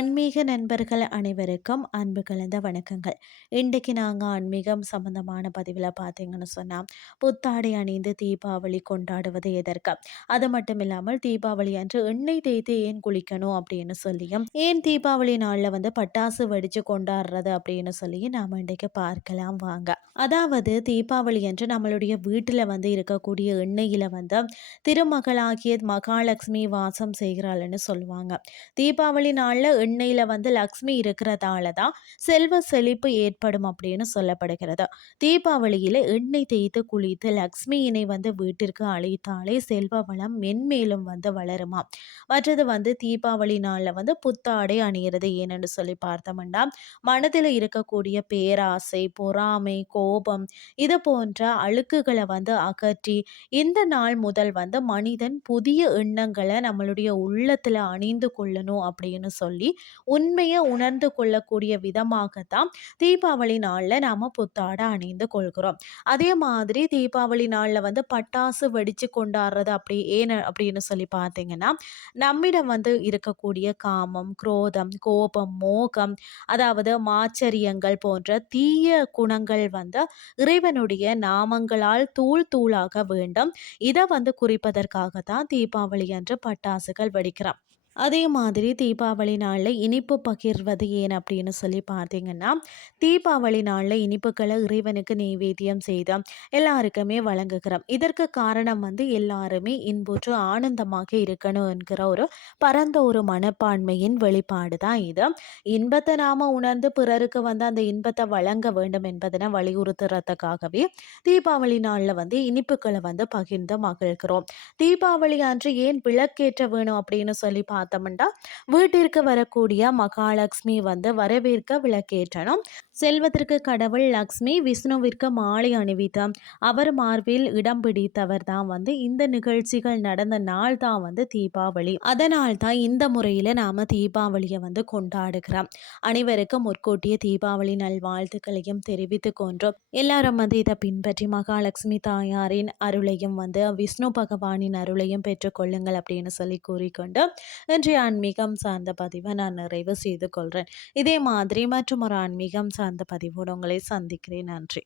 ஆன்மீக நண்பர்கள் அனைவருக்கும் அன்பு கலந்த வணக்கங்கள். இன்றைக்கு நாங்கள் ஆன்மீகம் சம்பந்தமான பதிவில் பார்த்தீங்கன்னு சொன்னால் புத்தாடை அணிந்து தீபாவளி கொண்டாடுவது எதற்கு? அது மட்டும் இல்லாமல் தீபாவளி அன்று எண்ணெய் தேய்த்து ஏன் குளிக்கணும் அப்படின்னு சொல்லியும் ஏன் தீபாவளி நாளில் வந்து பட்டாசு வெடித்து கொண்டாடுறது அப்படின்னு சொல்லி நாம் இன்றைக்கு பார்க்கலாம் வாங்க. அதாவது தீபாவளி அன்று நம்மளுடைய வீட்டில் வந்து இருக்கக்கூடிய எண்ணெயில் வந்து திருமகளாகிய மகாலட்சுமி வாசம் செய்கிறாள்னு சொல்லுவாங்க. தீபாவளி நாளில் எண்ணெயில் வந்து லக்ஷ்மி இருக்கிறதால தான் செல்வ செழிப்பு ஏற்படும் அப்படின்னு சொல்லப்படுகிறது. தீபாவளியில் எண்ணெய் தேய்த்து குளித்து லக்ஷ்மியினை வந்து வீட்டிற்கு அழைத்தாலே செல்வ வளம் மென்மேலும் வந்து வளருமா மற்றது வந்து தீபாவளி நாளில் வந்து புத்தாடை அணியிறது ஏனென்று சொல்லி பார்த்தோம்னா மனதில் இருக்கக்கூடிய பேராசை பொறாமை கோபம் இது போன்ற அழுக்குகளை வந்து அகற்றி இந்த நாள் முதல் வந்து மனிதன் புதிய எண்ணங்களை நம்மளுடைய உள்ளத்தில் அணிந்து கொள்ளணும் அப்படின்னு சொல்லி உண்மையை உணர்ந்து கொள்ளக்கூடிய விதமாகத்தான் தீபாவளி நாளில் நாம் புத்தாடை அணிந்து கொள்கிறோம். அதே மாதிரி தீபாவளி நாளில் வந்து பட்டாசு வெடித்து கொண்டாடுறது அப்படி ஏன் அப்படின்னு சொல்லி பார்த்தீங்கன்னா நம்மிடம் வந்து இருக்கக்கூடிய காமம் குரோதம் கோபம் மோகம் அதாவது மாச்சரியங்கள் போன்ற தீய குணங்கள் வந்து இறைவனுடைய நாமங்களால் தூள் தூளாக வேண்டும். இதை வந்து குறிப்பதற்காக தான் தீபாவளி அன்று பட்டாசுகள் வெடிக்கிறோம். அதே மாதிரி தீபாவளி நாளில் இனிப்பு பகிர்வது ஏன் அப்படின்னு சொல்லி பார்த்தீங்கன்னா தீபாவளி நாளில் இனிப்புகளை இறைவனுக்கு நெய்வேத்தியம் செய்து எல்லாருக்குமே வழங்குகிறோம். இதற்கு காரணம் வந்து எல்லாருமே இன்புற்று ஆனந்தமாக இருக்கணும் என்கிற ஒரு பரந்த ஒரு மனப்பான்மையின் வெளிப்பாடு தான் இது. இன்பத்தை நாம் உணர்ந்து பிறருக்கு வந்து அந்த இன்பத்தை வழங்க வேண்டும் என்பதனை வலியுறுத்துறதுக்காகவே தீபாவளி நாளில் வந்து இனிப்புகளை வந்து பகிர்ந்து மகிழ்கிறோம். தீபாவளி அன்று ஏன் விளக்கேற்ற வேணும் அப்படின்னு சொல்லி பார்த்தோம்னா வீட்டிற்கு வரக்கூடிய மகாலட்சுமி வந்து வரவேற்க விளக்கேற்றணும். செல்வத்திற்கு கடவுள் லக்ஷ்மி விஷ்ணுவிற்கு மாலை அணிவித்தார் அவர் மார்பில் இடம் பிடித்தவர் தான் வந்து இந்த நிகழ்ச்சிகள் நடந்த நாள் தான் வந்து தீபாவளி. அதனால் தான் இந்த முறையில் நாம் தீபாவளியை வந்து கொண்டாடுகிறோம். அனைவருக்கும் முற்கூட்டிய தீபாவளி நல்வாழ்த்துக்களையும் தெரிவித்து கொன்றோம் எல்லாரும் வந்து இதை பின்பற்றி மகாலட்சுமி தாயாரின் அருளையும் வந்து விஷ்ணு பகவானின் அருளையும் பெற்றுக்கொள்ளுங்கள் அப்படின்னு சொல்லி கூறிக்கொண்டு இன்றைய ஆன்மீகம் சார்ந்த பதிவை நான் நிறைவு செய்து கொள்கிறேன் இதே மாதிரி மற்றும் ஒரு ஆன்மீகம் சார்ந்த பதிவோடு உங்களை சந்திக்கிறேன். நன்றி.